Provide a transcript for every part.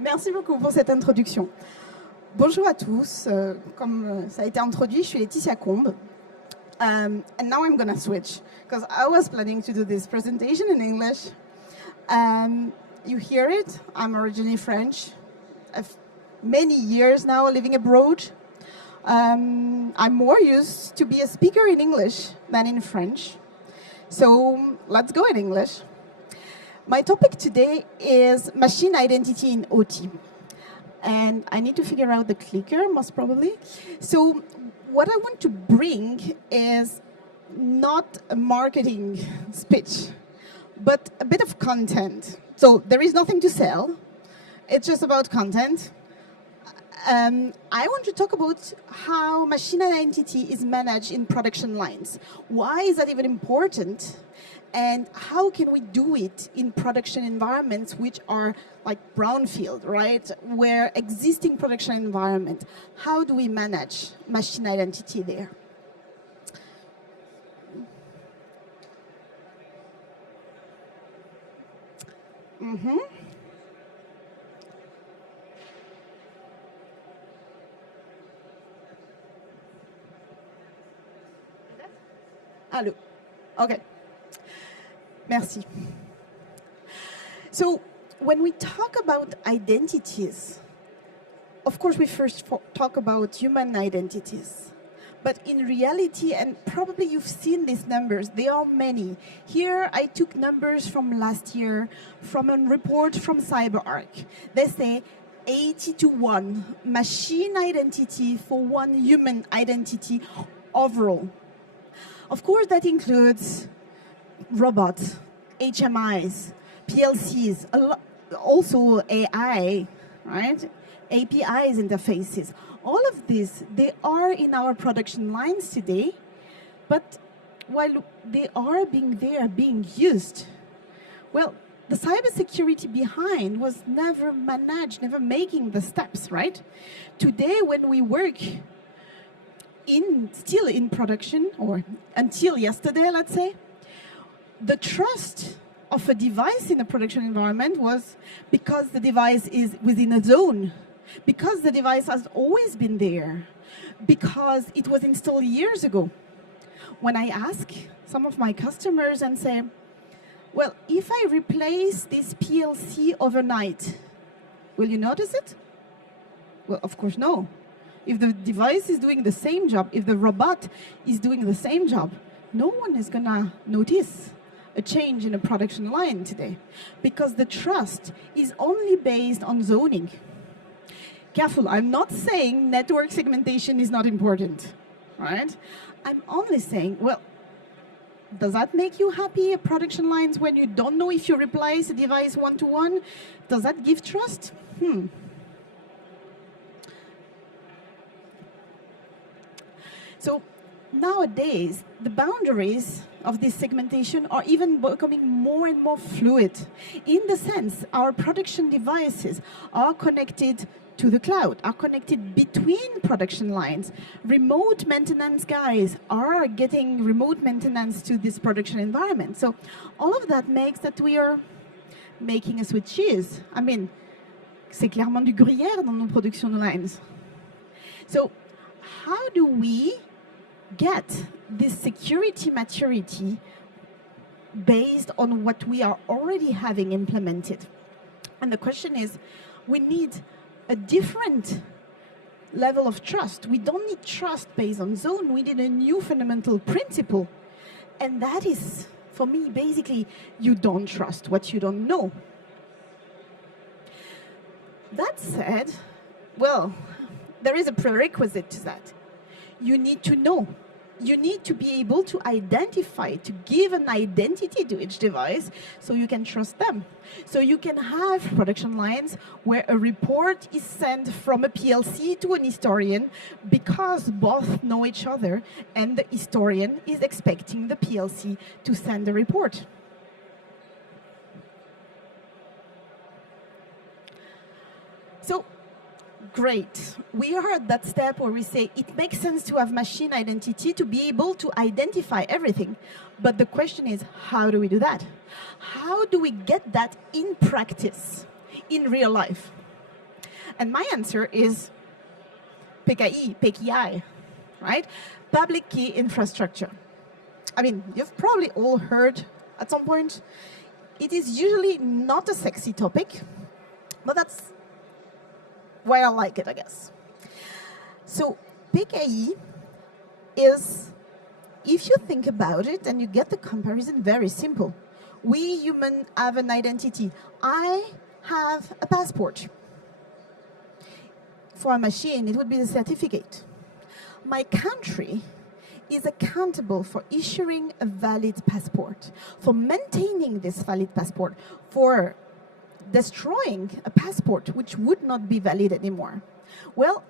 Merci beaucoup pour cette introduction. Bonjour à tous. Comme ça a été introduit, je suis Laetitia Combe. And now I'm going to switch, because I was planning to do this presentation in English. You hear it, I'm originally French. I've many years now living abroad. I'm more used to be a speaker in English than in French. So let's go in English. My topic today is machine identity in OT. And I need to figure out the clicker, most probably. So what I want to bring is not a marketing speech, but a bit of content. So there is nothing to sell. It's just about content. I want to talk about how machine identity is managed in production lines. Why is that even important? And how can we do it in production environments which are like brownfield, right? Where existing production environment, how do we manage machine identity there? Allô. Okay. Merci. So when we talk about identities, of course we first talk about human identities. But in reality, and probably you've seen these numbers, they are many. Here I took numbers from last year from a report from CyberArk. They say 80 to 1 machine identity for one human identity overall. Of course, that includes robots, HMIs, PLCs, also AI, right? APIs interfaces. All of these, they are in our production lines today, but while they are being used, well, the cybersecurity behind was never managed, never making the steps, right? Today, when we work still in production, or until yesterday, let's say, the trust of a device in a production environment was because the device is within a zone, because the device has always been there, because it was installed years ago. When I ask some of my customers and say, well, if I replace this PLC overnight, will you notice it? Well, of course, no. If the device is doing the same job, if the robot is doing the same job, no one is going to notice a change in a production line today, because the trust is only based on zoning. Careful, I'm not saying network segmentation is not important, right? I'm only saying, well, does that make you happy, production lines, when you don't know if you replace a device one-to-one? Does that give trust? So nowadays, the boundaries of this segmentation are even becoming more and more fluid. In the sense, our production devices are connected to the cloud, are connected between production lines. Remote maintenance guys are getting remote maintenance to this production environment. So all of that makes that we are making a switches. I mean, c'est clairement du gruyère dans nos production lines. So how do we get this security maturity based on what we are already having implemented? And the question is, we need a different level of trust. We don't need trust based on zone. We need a new fundamental principle. And that is, for me, basically, you don't trust what you don't know. That said, well, there is a prerequisite to that. You need to know. You need to be able to identify, to give an identity to each device so you can trust them. So you can have production lines where a report is sent from a PLC to an historian because both know each other and the historian is expecting the PLC to send the report. So, great. We are at that step where we say it makes sense to have machine identity to be able to identify everything. But the question is, how do we do that? How do we get that in practice, in real life? And my answer is PKI, right? Public key infrastructure. I mean, you've probably all heard at some point. It is usually not a sexy topic, but that's why I like it, I guess. So PKI is, if you think about it and you get the comparison, very simple. We humans have an identity. I have a passport. For a machine, it would be the certificate. My country is accountable for issuing a valid passport, for maintaining this valid passport, for destroying a passport which would not be valid anymore. Well,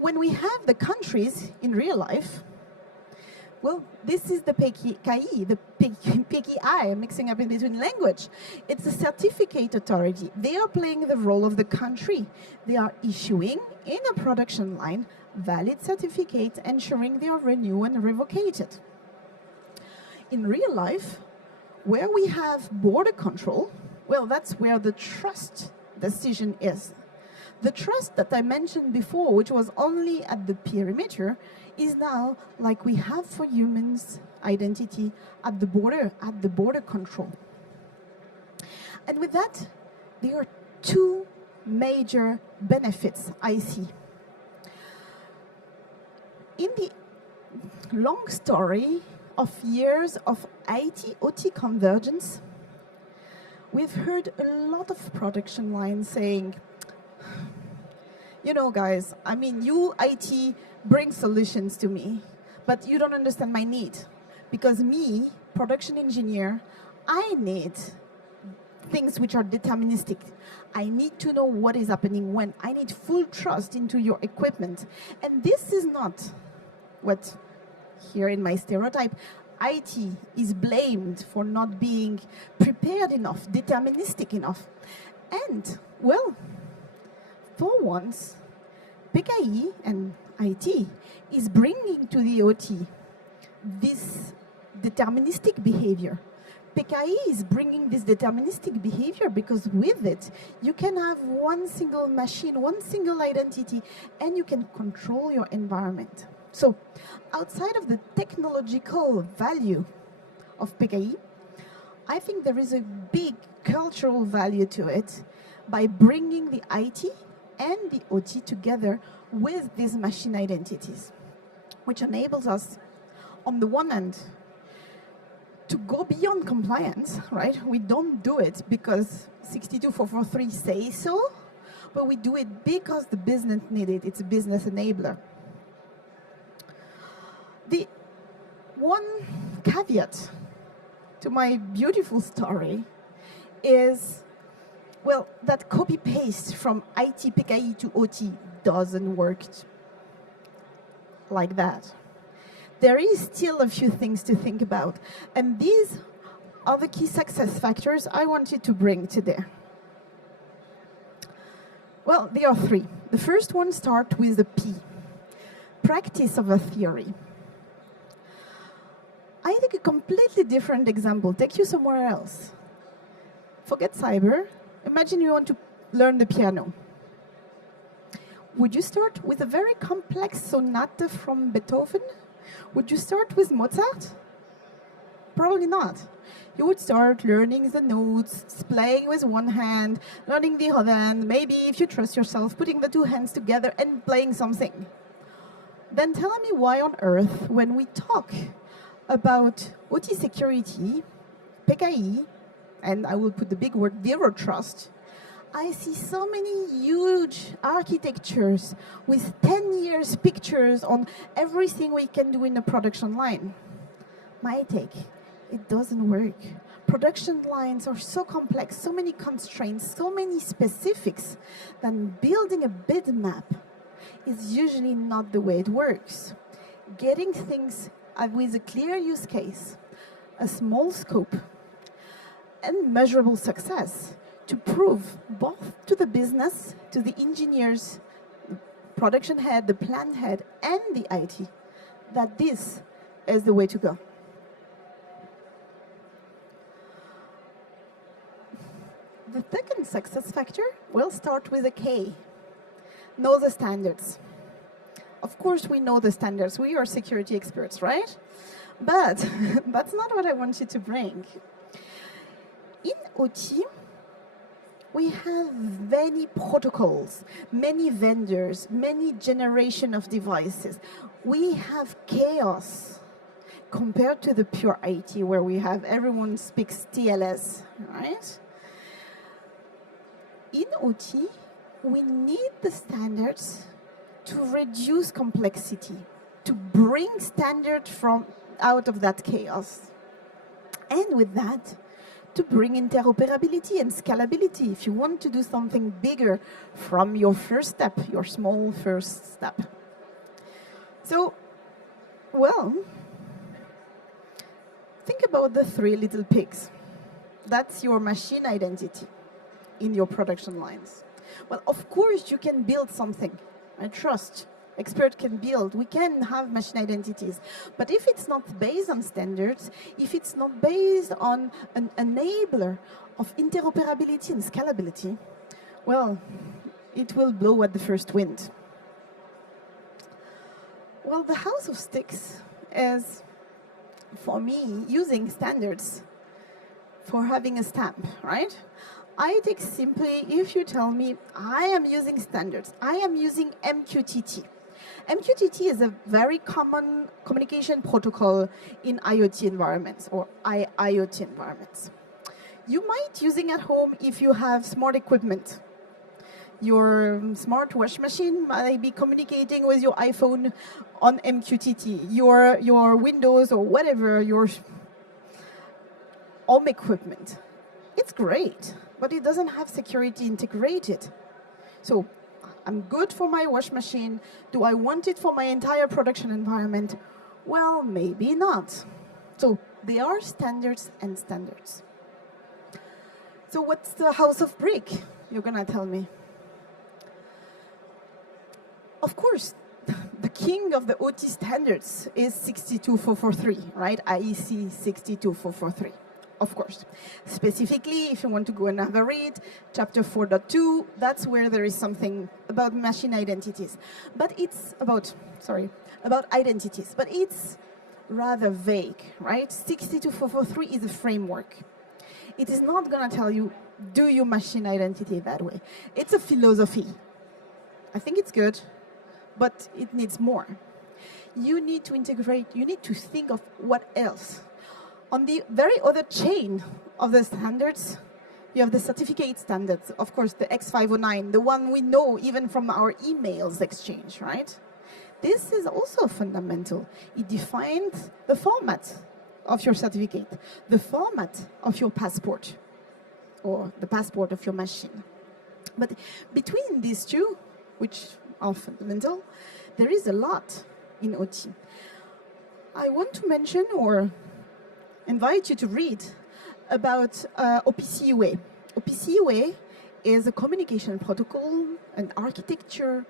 when we have the countries in real life, well, this is the PKI, I'm mixing up in between language. It's a certificate authority. They are playing the role of the country. They are issuing, in a production line, valid certificates, ensuring they are renewed and revocated. In real life, where we have border control, well, that's where the trust decision is. The trust that I mentioned before, which was only at the perimeter, is now like we have for humans identity at the border control. And with that, there are two major benefits I see. In the long story of years of IT-OT convergence, we've heard a lot of production lines saying, you know, guys, I mean, you IT bring solutions to me, but you don't understand my need. Because me, production engineer, I need things which are deterministic. I need to know what is happening when. I need full trust into your equipment. And this is not what, here in my stereotype, IT is blamed for not being prepared enough, deterministic enough. And, well, for once, PKI and IT is bringing to the OT this deterministic behavior. PKI is bringing this deterministic behavior because with it, you can have one single machine, one single identity, and you can control your environment. So, outside of the technological value of PKI, I think there is a big cultural value to it by bringing the IT and the OT together with these machine identities, which enables us, on the one hand, to go beyond compliance, right? We don't do it because 62443 says so, but we do it because the business needs it. It's a business enabler. The one caveat to my beautiful story is, well, that copy-paste from IT PKI to OT doesn't work like that. There is still a few things to think about, and these are the key success factors I wanted to bring today. Well, there are three. The first one starts with the P, practice of a theory. I take a completely different example, take you somewhere else. Forget cyber. Imagine you want to learn the piano. Would you start with a very complex sonata from Beethoven? Would you start with Mozart? Probably not. You would start learning the notes, playing with one hand, learning the other hand, maybe, if you trust yourself, putting the two hands together and playing something. Then tell me why on earth, when we talk about OT security, PKI, and I will put the big word zero trust, I see so many huge architectures with 10 years pictures on everything we can do in a production line. My take, it doesn't work. Production lines are so complex, so many constraints, so many specifics, that building a bitmap is usually not the way it works. Getting things with a clear use case, a small scope, and measurable success to prove both to the business, to the engineers, the production head, the plant head, and the IT, that this is the way to go. The second success factor will start with a K. know the standards. Of course, we know the standards. We are security experts, right? But that's not what I want you to bring. In OT, we have many protocols, many vendors, many generation of devices. We have chaos compared to the pure IT, where we have everyone speaks TLS, right? In OT, we need the standards to reduce complexity, to bring standard from out of that chaos. And with that, to bring interoperability and scalability if you want to do something bigger from your first step, your small first step. So, well, think about the 3 little pigs. That's your machine identity in your production lines. Well, of course, you can build something. I trust. Expert can build. We can have machine identities. But if it's not based on standards, if it's not based on an enabler of interoperability and scalability, well, it will blow at the first wind. Well, the house of sticks is, for me, using standards for having a stamp, right? I take simply, if you tell me, I am using standards, I am using MQTT. MQTT is a very common communication protocol in IoT environments or IIoT environments. You might using at home if you have smart equipment. Your smart wash machine might be communicating with your iPhone on MQTT. Your Windows or whatever, your home equipment. It's great, but it doesn't have security integrated. So I'm good for my wash machine. Do I want it for my entire production environment? Well, maybe not. So there are standards and standards. So what's the house of brick, you're going to tell me? Of course, the king of the OT standards is 62443, right? IEC 62443. Of course. Specifically, if you want to go and have a read, chapter 4.2, that's where there is something about machine identities. But it's about identities, but it's rather vague, right? 62443 is a framework. It is not going to tell you, do your machine identity that way. It's a philosophy. I think it's good, but it needs more. You need to integrate, you need to think of what else. On the very other chain of the standards, you have the certificate standards, of course, the X509, the one we know even from our emails exchange, right? This is also fundamental. It defines the format of your certificate, the format of your passport, or the passport of your machine. But between these two, which are fundamental, there is a lot in OT. I want to mention or invite you to read about OPC-UA. OPC-UA is a communication protocol, an architecture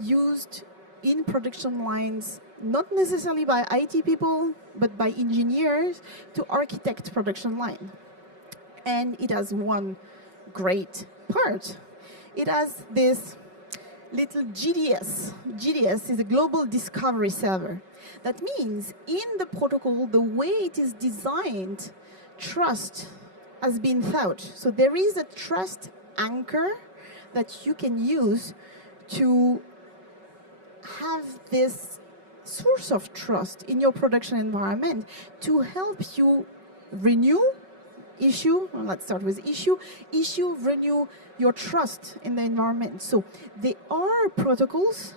used in production lines, not necessarily by IT people, but by engineers to architect production line. And it has one great part. It has this little GDS. GDS is a global discovery server. That means in the protocol, the way it is designed, trust has been thought. So there is a trust anchor that you can use to have this source of trust in your production environment to help you renew, issue, well, let's start with issue, renew your trust in the environment. So there are protocols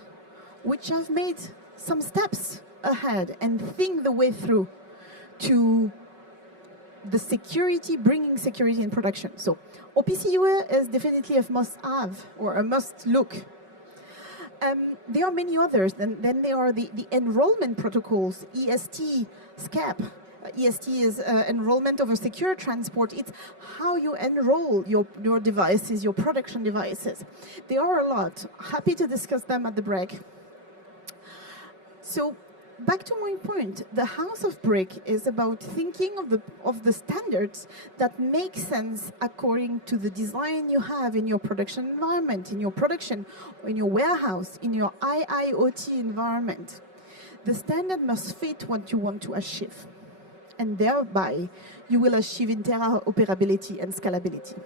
which have made some steps ahead and think the way through to the security, bringing security in production. So OPC-UA is definitely a must-have or a must-look. There are many others. Then there are the enrollment protocols, EST, SCAP. EST is enrollment of a secure transport. It's how you enroll your devices, your production devices. There are a lot. Happy to discuss them at the break. So back to my point, the house of brick is about thinking of the standards that make sense according to the design you have in your production environment, in your production, in your warehouse, in your IIoT environment. The standard must fit what you want to achieve, and thereby you will achieve interoperability and scalability.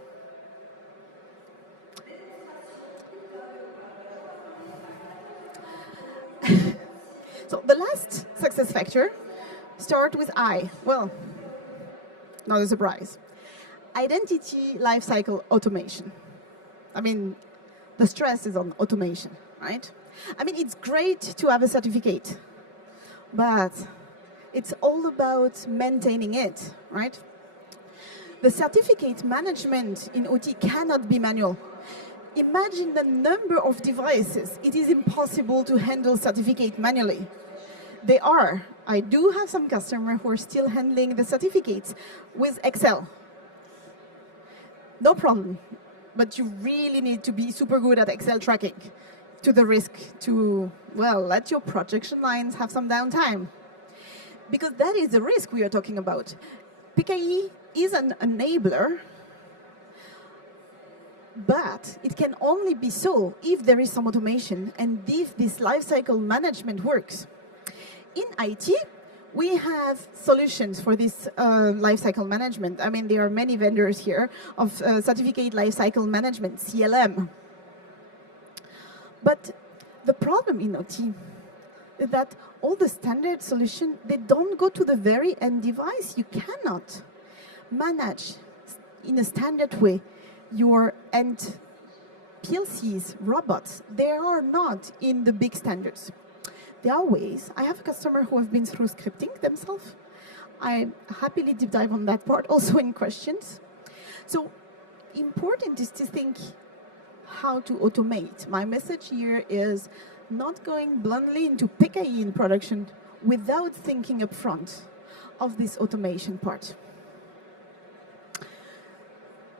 So the last success factor, start with I. Well, not a surprise. Identity lifecycle automation. I mean, the stress is on automation, right? I mean, it's great to have a certificate, but it's all about maintaining it, right? The certificate management in OT cannot be manual. Imagine the number of devices. It is impossible to handle certificate manually. They are. I do have some customers who are still handling the certificates with Excel. No problem. But you really need to be super good at Excel tracking to the risk to, well, let your projection lines have some downtime. Because that is the risk we are talking about. PKI is an enabler, but it can only be so if there is some automation and if this lifecycle management works. In IT, we have solutions for this lifecycle management. I mean, there are many vendors here of certificate lifecycle management, CLM. But the problem in OT is that all the standard solutions, they don't go to the very end device. You cannot manage in a standard way your end PLCs, robots. They are not in the big standards. There are ways. I have a customer who have been through scripting themselves. I happily deep dive on that part, also in questions. So important is to think how to automate. My message here is not going bluntly into PKI in production without thinking upfront of this automation part.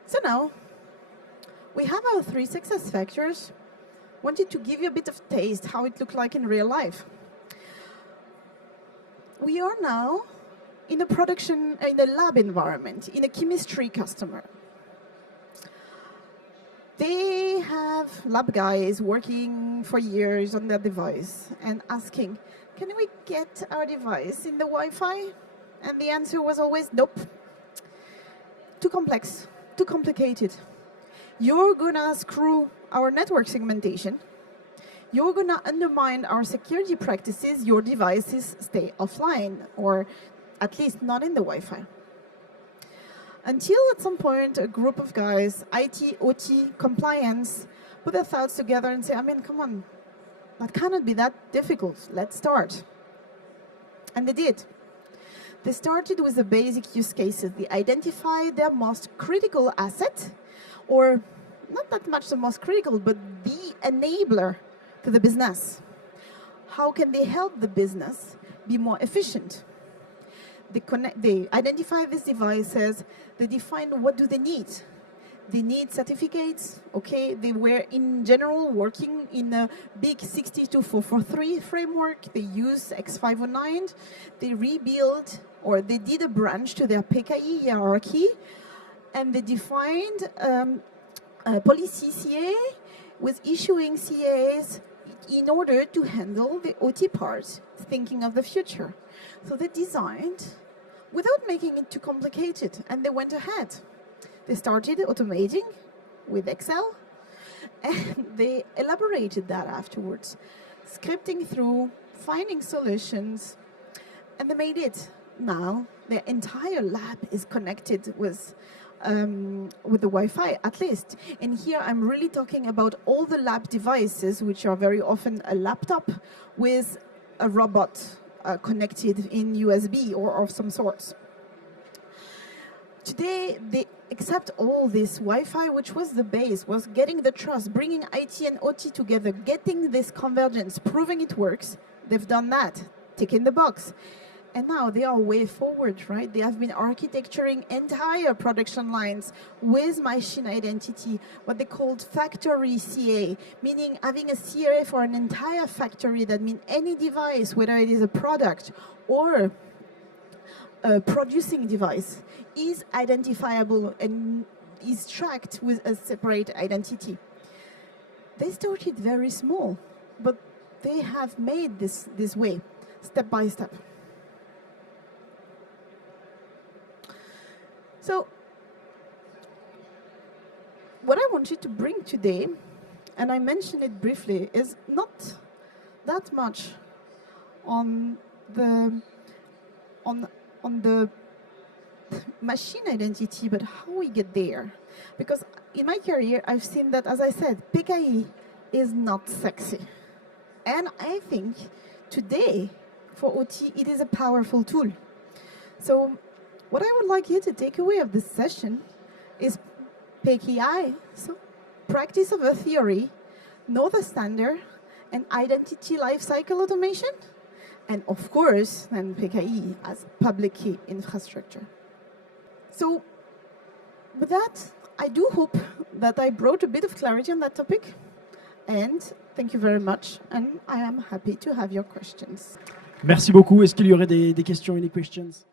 So now, we have our 3 success factors. Wanted to give you a bit of taste how it looked like in real life. We are now in a production, in a lab environment, in a chemistry customer. They have lab guys working for years on their device and asking, can we get our device in the Wi-Fi? And the answer was always, nope. Too complex, too complicated. You're gonna screw our network segmentation. You're gonna undermine our security practices. Your devices stay offline, or at least not in the Wi-Fi. Until at some point, a group of guys, IT, OT, compliance, put their thoughts together and say, I mean, come on, that cannot be that difficult. Let's start. And they did. They started with the basic use cases. They identified their most critical asset, or not that much the most critical, but the enabler to the business. How can they help the business be more efficient? They identify these devices, they define what do they need. They need certificates, okay? They were in general working in a big 62443 framework. They use X509. They rebuilt, or they did a branch to their PKI hierarchy, and they defined policy CA with issuing CAs in order to handle the OT part, thinking of the future. So they designed without making it too complicated, and they went ahead. They started automating with Excel, and they elaborated that afterwards, scripting through, finding solutions, and they made it. Now, their entire lab is connected with the Wi-Fi, at least. And here I'm really talking about all the lab devices, which are very often a laptop with a robot connected in USB or of some sorts. Today, they accept all this Wi-Fi, which was the base, was getting the trust, bringing IT and OT together, getting this convergence, proving it works. They've done that, tick in the box. And now they are way forward, right? They have been architecturing entire production lines with machine identity, what they called factory CA, meaning having a CA for an entire factory. That means any device, whether it is a product or a producing device, is identifiable and is tracked with a separate identity. They started very small, but they have made this way, step by step. So, what I wanted to bring today, and I mentioned it briefly, is not that much on the machine identity, but how we get there. Because in my career, I've seen that, as I said, PKI is not sexy. And I think today, for OT, it is a powerful tool. So, what I would like you to take away of this session is PKI, so practice of a theory, know the standard, and identity lifecycle automation, and of course, then PKI as public key infrastructure. So, with that, I do hope that I brought a bit of clarity on that topic, and thank you very much, and I am happy to have your questions. Merci beaucoup. Est-ce qu'il y aurait des questions, any questions?